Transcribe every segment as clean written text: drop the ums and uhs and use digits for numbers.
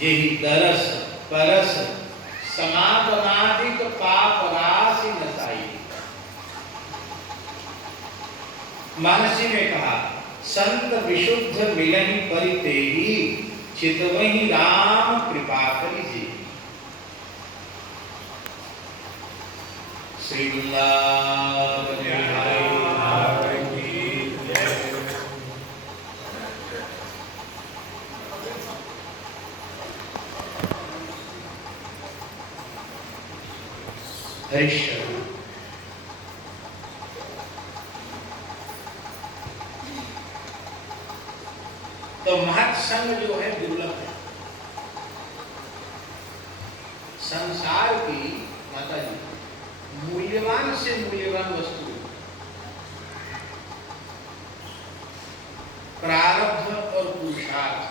यही दरस परस समापनाधिक पाप राशि नसाई। मानसी ने कहा संत विशुद्ध मिलन परितेही चितवहि राम कृपा करिजे। श्री वृंदावन बिहारी की जय। हरिश्चंद्र तो महत्संग जो है दुर्लभ है। संसार की माता जी मूल्यवान से मूल्यवान वस्तु प्रारब्ध और पुरुषार्थ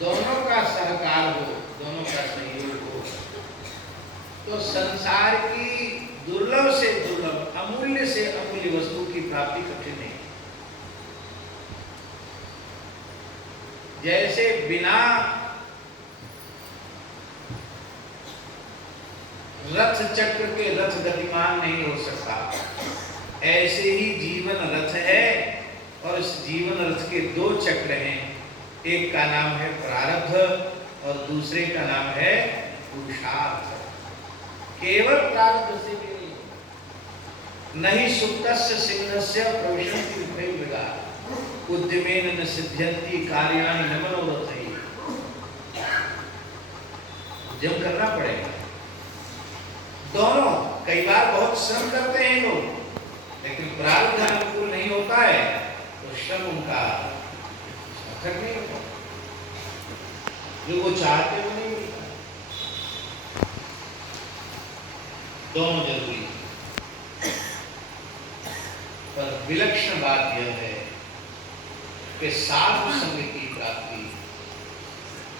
दोनों का सहकार हो, दोनों का सहयोग हो, तो संसार की दुर्लभ से दुर्लभ अमूल्य से अमूल्य वस्तु की प्राप्ति कठिन नहीं। जैसे बिना रथ चक्र के रथ गतिमान नहीं हो सकता, ऐसे ही जीवन रथ है और इस जीवन रथ के दो चक्र हैं। एक का नाम है प्रारब्ध और दूसरे का नाम है पुरुषार्थ। केवल प्रारब्ध से भी नहीं सुप्तस्य सिंहस्य प्रविशन्ति विभ्रमृगा उद्यमेन न सिद्ध्यन्ति कार्याणि न मनोरथैः। जब करना पड़ेगा दोनों। कई बार बहुत श्रम करते हैं लोग, लेकिन प्रारब्ध अनुकूल नहीं होता है तो श्रम उनका सार्थक नहीं होता, जो वो चाहते वो नहीं मिलता। दोनों जरूरी है। पर विलक्षण बात यह है कि साधु संग की प्राप्ति,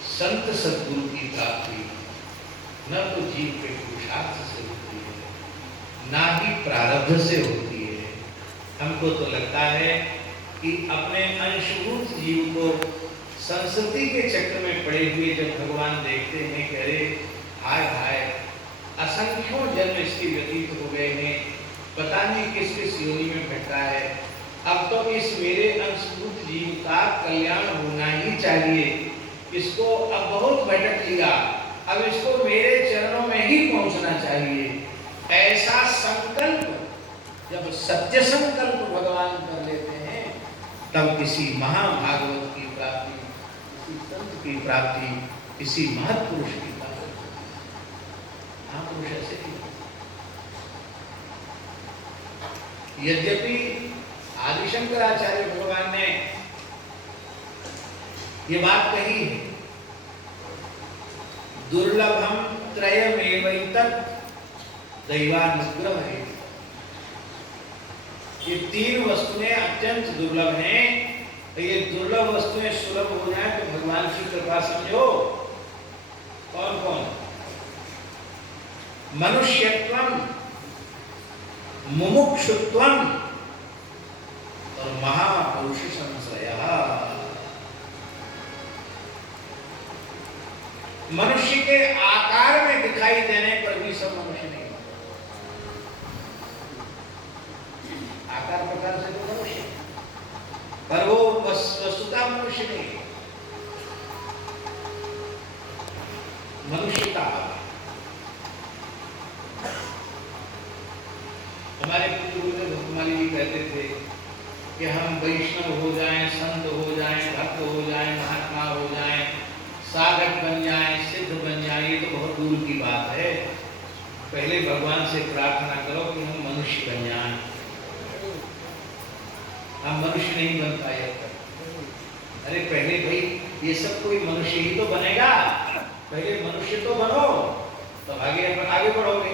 संत सद्गुरु की प्राप्ति न तो जीव के पुरुषार्थ से होती है, ना ही प्रारब्ध से होती है। हमको तो लगता है कि अपने अंशभूत जीव को संस्कृति के चक्र में पड़े हुए जब भगवान देखते हैं कि अरे हाय हाय असंख्यों जन्म इसके व्यतीत हो गए हैं, पता नहीं किस किस योनि में भटका है, अब तो इस मेरे अंशभूत जीव का कल्याण होना ही चाहिए, इसको अब बहुत भटक लिया, अब इसको मेरे चरणों में ही पहुंचना चाहिए। ऐसा संकल्प जब सत्य संकल्प भगवान कर लेते हैं, तब किसी महाभागवत की प्राप्ति, किसी संत की प्राप्ति, किसी महत्पुरुष की प्राप्ति। महापुरुष ऐसे ही। यद्यपि आदि शंकराचार्य भगवान ने ये बात कही है, दुर्लभम त्रयमेवैतत् दैवानुग्रह है। ये तीन वस्तुएं अत्यंत दुर्लभ हैं, तो ये दुर्लभ वस्तुएं सुलभ हो जाए तो भगवान की कृपा समझो। कौन कौन? मनुष्यत्वम, मुमुक्षुत्वम और महापुरुष संश्रयः। मनुष्य के आकार में दिखाई देने पर भी सब मनुष्य नहीं होते। आकार प्रकार से तो मनुष्य, पर वो वस्तुतः मनुष्य नहीं। मनुष्यता हमारे पूर्व भक्तमाली जी कहते थे कि हम वैष्णव हो जाएं, संत हो जाएं, भक्त हो जाएं, महात्मा हो जाएं, साधक बन जाएं, सिद्ध बन जाएं, ये तो बहुत दूर की बात है। पहले भगवान से प्रार्थना करो कि हम मनुष्य बन जाएं। हम मनुष्य नहीं बन पाए अब तक। अरे पहले भाई ये सब कोई मनुष्य ही तो बनेगा, पहले मनुष्य तो बनो, तब आगे बढ़ोगे।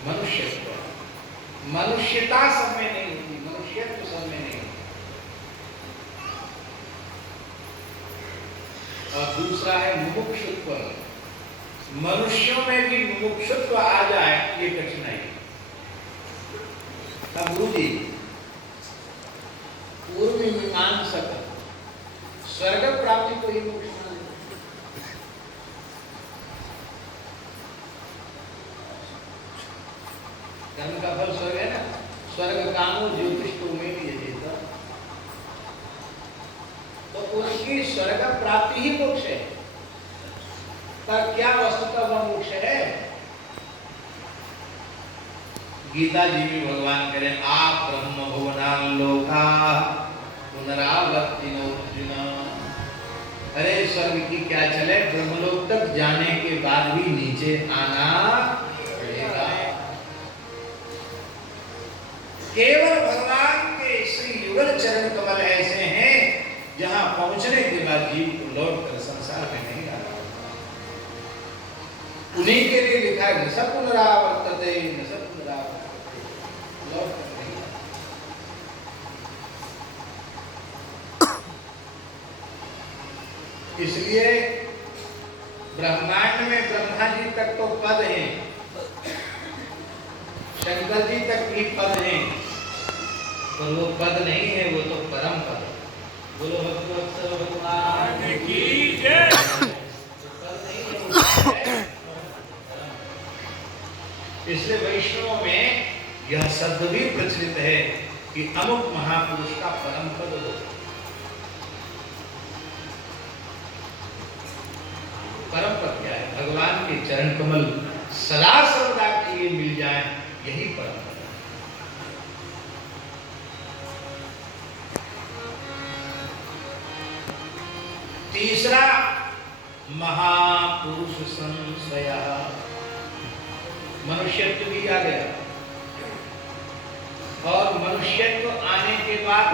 मनुष्यत्व, मनुष्यता सब में नहीं होती, मनुष्यत्व सब में नहीं होती। और दूसरा है मुमुक्षुत्व। मनुष्यों में भी मुमुक्षुत्व आ जाए ये कठिनाई। अब गुरु जी पूर्व मीमांसक स्वर्ग प्राप्ति को ही मोक्ष माना जाता है। कर्म का फल स्वर्ग है ना, स्वर्ग कामो ज्योतिष तो में भी देता, तो उसकी स्वर्ग प्राप्ति ही मोक्ष है। पर क्या वस्तुतः वह मोक्ष है? गीता जी में भगवान करें आप ब्रह्म भुवनान लोका पुनरावर्तिनो अर्जुन। अरे स्वर्ग की क्या चले, ब्रह्मलोक तक जाने के बाद भी नीचे आना पड़ेगा। केवल भगवान के श्री युगल चरण कमल ऐसे हैं जहां पहुंचने के बाद जीव को लौट कर संसार में नहीं आना। उन्हीं के लिए लिखा है न सब पुनरावर्तते, न सब पुनरावर्तते, लौट कर नहीं आना। इसलिए ब्रह्मांड में ब्रह्मा जी तक तो पद हैं, शंकर जी तक भी पद हैं, पर वो पद नहीं है, वो तो परम पद है। बोलो भगवान की जय। इसलिए वैष्णव में यह शब्द भी प्रचलित है कि अमुक महापुरुष का परम पद हो। परम पद क्या है? भगवान के चरण कमल सदा सर्वदा के लिए मिल जाए, यही परम पद है। तीसरा महापुरुष संशय, मनुष्यत्व भी आ गया और मनुष्यत्व आने के बाद